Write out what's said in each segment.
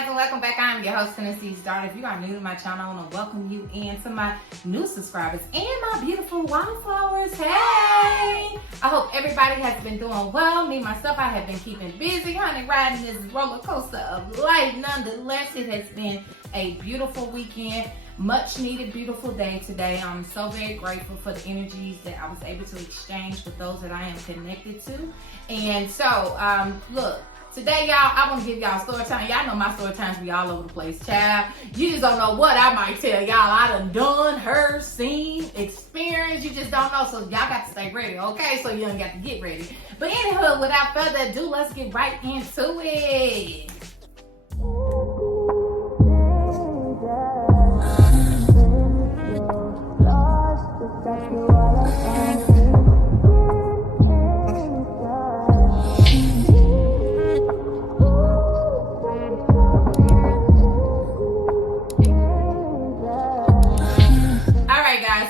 guys, and welcome back. I'm your host, Tennessee's Daughter. If you are new to my channel, I want to welcome you and to my new subscribers and my beautiful wildflowers. Hey! I hope everybody has been doing well. Me, myself, I have been keeping busy, honey, riding this roller coaster of life. Nonetheless, it has been a beautiful weekend. Much needed, beautiful day today. I'm so very grateful for the energies that I was able to exchange with those that I am connected to. And so, look, today, y'all, I want to give y'all a story time. Y'all know my story times be all over the place, child. You just don't know what I might tell y'all. I done, heard, seen, experienced. You just don't know. So y'all got to stay ready, okay? So you don't got to get ready. But anywho, without further ado, let's get right into it.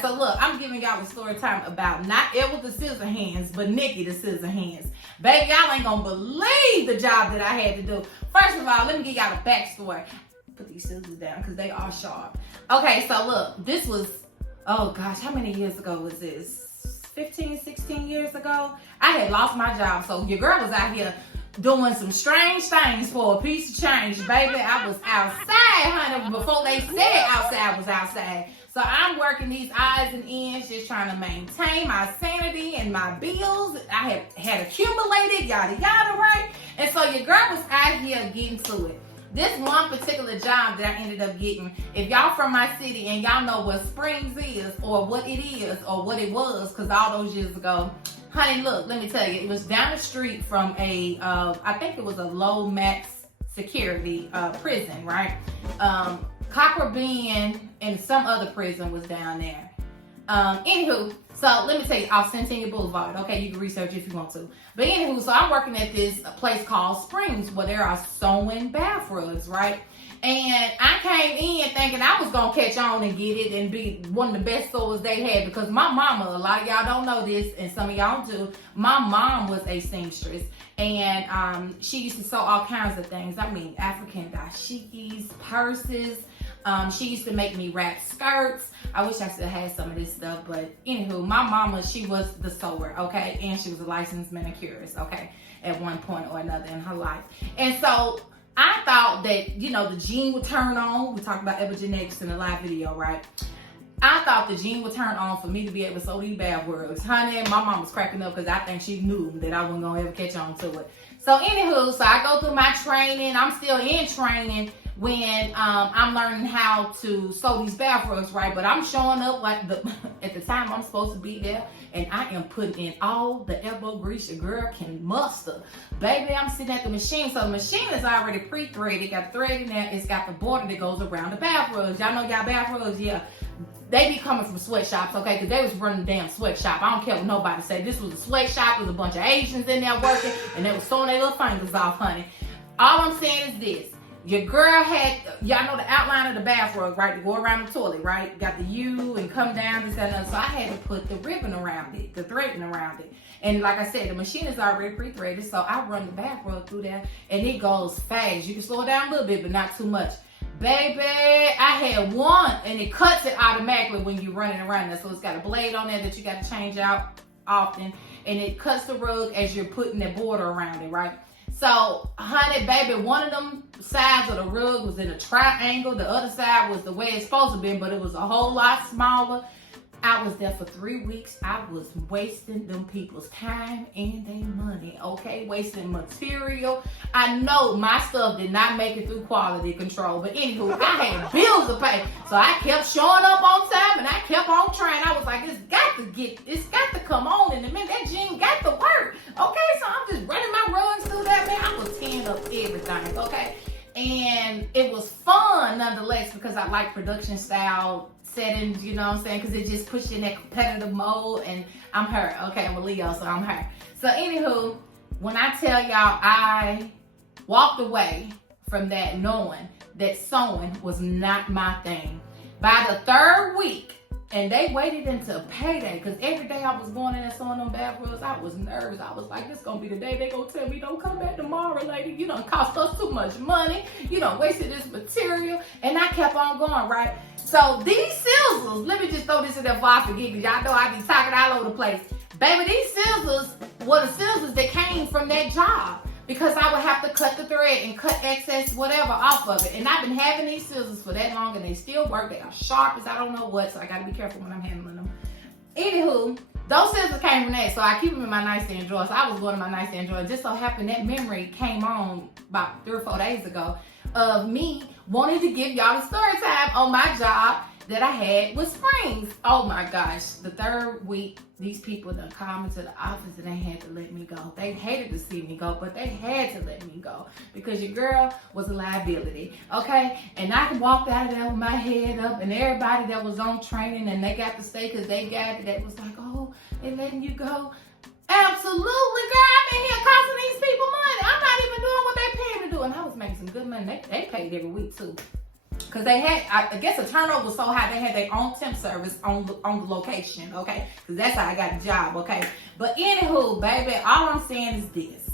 So look, I'm giving y'all a story time about not Edward the Scissorhands, but Nikki the Scissorhands. Baby, y'all ain't gonna believe the job that I had to do. First of all, let me give y'all a backstory. Put these scissors down because they are sharp. Okay, so look, this was, oh gosh, how many years ago was this? 15, 16 years ago? I had lost my job, so your girl was out here doing some strange things for a piece of change, baby. I was outside, honey, before they said outside was outside. So I'm working these odds and ends, just trying to maintain my sanity and my bills I had accumulated, yada yada, right? And so your girl was out here getting to it. This one particular job that I ended up getting, if y'all from my city and y'all know what Springs is or what it is or what it was, because all those years ago, honey, look, let me tell you, it was down the street from a, I think it was a low max security prison, right? Copper Bend and some other prison was down there. Anywho, so let me tell you, off Centennial Boulevard. Okay, you can research if you want to. But anywho, so I'm working at this place called Springs where there are sewing bath rugs, right? And I came in thinking I was going to catch on and get it and be one of the best sewers they had because my mama, a lot of y'all don't know this and some of y'all do, my mom was a seamstress. And she used to sew all kinds of things. I mean, African dashikis, purses. She used to make me wrap skirts. I wish I still had some of this stuff, but anywho, my mama, she was the sewer, okay? And she was a licensed manicurist, okay? At one point or another in her life. And so I thought that, you know, the gene would turn on. We talked about epigenetics in the live video, right? I thought the gene would turn on for me to be able to sew these bath rugs. Honey, my mom was cracking up because I think she knew that I wasn't going to ever catch on to it. So anywho, so I go through my training. I'm still in training when I'm learning how to sew these bath rugs, right? But I'm showing up like at the time I'm supposed to be there, and I am putting in all the elbow grease your girl can muster. Baby, I'm sitting at the machine. So the machine is already pre-threaded. It got thread in there. It's got the border that goes around the bath rugs. Y'all know y'all bath rugs? Yeah. They be coming from sweatshops, okay? Because they was running the damn sweatshop. I don't care what nobody say. This was a sweatshop. There was a bunch of Asians in there working, and they was sewing their little fingers off, honey. All I'm saying is this. Your girl had, y'all know the outline of the bath rug, right? To go around the toilet, right? Got the U and come down, this, that, and that. So I had to put the ribbon around it, the threading around it. And like I said, the machine is already pre-threaded, so I run the bath rug through there, and it goes fast. You can slow it down a little bit, but not too much. Baby, I had one, and it cuts it automatically when you're running around there. So it's got a blade on there that you got to change out often, and it cuts the rug as you're putting the border around it, right? So, honey, baby, one of them sides of the rug was in a triangle. The other side was the way it's supposed to be, but it was a whole lot smaller. I was there for 3 weeks. I was wasting them people's time and their money, okay? Wasting material. I know my stuff did not make it through quality control, but anywho, I had bills to pay. So I kept showing up on time and I kept on trying. I was like, it's got to come on in a minute. That gene got to work, okay? So I'm just running my rugs through that, man. I was tearing up everything, okay? And it was fun nonetheless because I like production style settings, you know what I'm saying? Because it just pushed you in that competitive mode, and I'm her. Okay, I'm a Leo, so I'm her. So anywho, when I tell y'all I walked away from that knowing that sewing was not my thing. By the third week, And they waited until payday, because every day I was going in and sewing them bathrobes, I was nervous. I was like, this gonna be the day they gonna tell me, don't come back tomorrow, lady. You done cost us too much money. You done wasted this material. And I kept on going, right? So these scissors, let me just throw this in there before I forget, because y'all know I be talking all over the place. Baby, these scissors were the scissors that came from that job, because I would have to cut the thread and cut excess whatever off of it. And I've been having these scissors for that long, and they still work. They are sharp as I don't know what, so I gotta be careful when I'm handling them. Anywho, those scissors came from that, so I keep them in my nightstand drawer. So I was going to my nightstand drawer. It just so happened that memory came on about 3 or 4 days ago of me wanting to give y'all a story time on my job that I had with Springs. Oh my gosh, the 3rd week, these people done called me to the office and they had to let me go. They hated to see me go, but they had to let me go because your girl was a liability, okay? And I walked out of there with my head up, and everybody that was on training and they got to stay because they got it, that was like, oh, they letting you go. Absolutely, girl, I'm in here costing these people money. I'm not even doing what they paying to do. And I was making some good money. They paid every week too. Because they had, I guess the turnover was so high, they had their own temp service on the location, okay? Because that's how I got the job, okay? But anywho, baby, all I'm saying is this.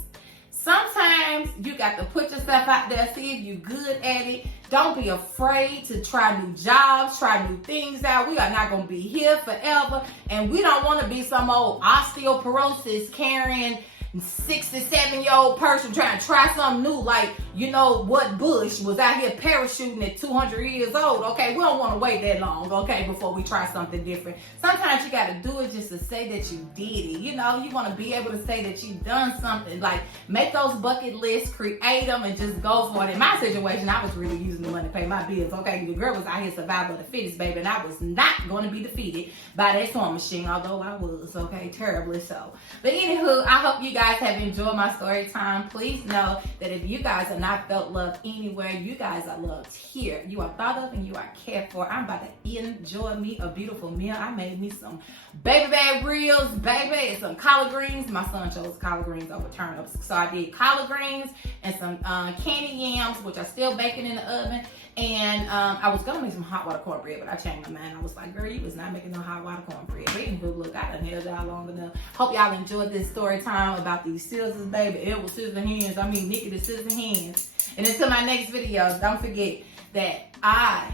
Sometimes you got to put yourself out there, see if you're good at it. Don't be afraid to try new jobs, try new things out. We are not going to be here forever. And we don't want to be some old osteoporosis carrying 67-year-old person trying to try something new, like, you know what, Bush was out here parachuting at 200 years old. Okay, we don't want to wait that long, okay, before we try something different. Sometimes you got to do it just to say that you did it. You know, you want to be able to say that you've done something. Like, make those bucket lists, create them, and just go for it. In my situation, I was really using the money to pay my bills, okay? The girl was out here survival of the fittest, baby, and I was not going to be defeated by that sewing machine, although I was, okay, terribly so. But anywho, I hope you guys have enjoyed my story time. Please know that if you guys are not felt love anywhere, you guys are loved here. You are thought of and you are cared for. I'm about to enjoy me a beautiful meal. I made me some baby back ribs, baby, and some collard greens. My son chose collard greens over turnips, so I did collard greens and some candy yams, which are still baking in the oven. And I was gonna make some hot water cornbread, but I changed my mind. I was like, girl, you was not making no hot water cornbread. But anywho, look, I done held y'all long enough. Hope y'all enjoyed this story time about these scissors, baby. It was scissor hands. I mean, Nikki the scissor hands. And until my next video, don't forget that I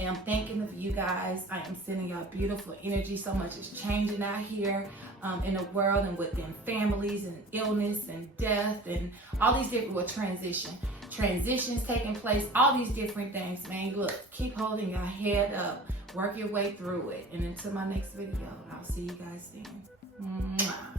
am thinking of you guys. I am sending y'all beautiful energy. So much is changing out here in the world and within families and illness and death and all these different transitions taking place, all these different things, man. Look, keep holding your head up, work your way through it. And until my next video, I'll see you guys then. Mwah.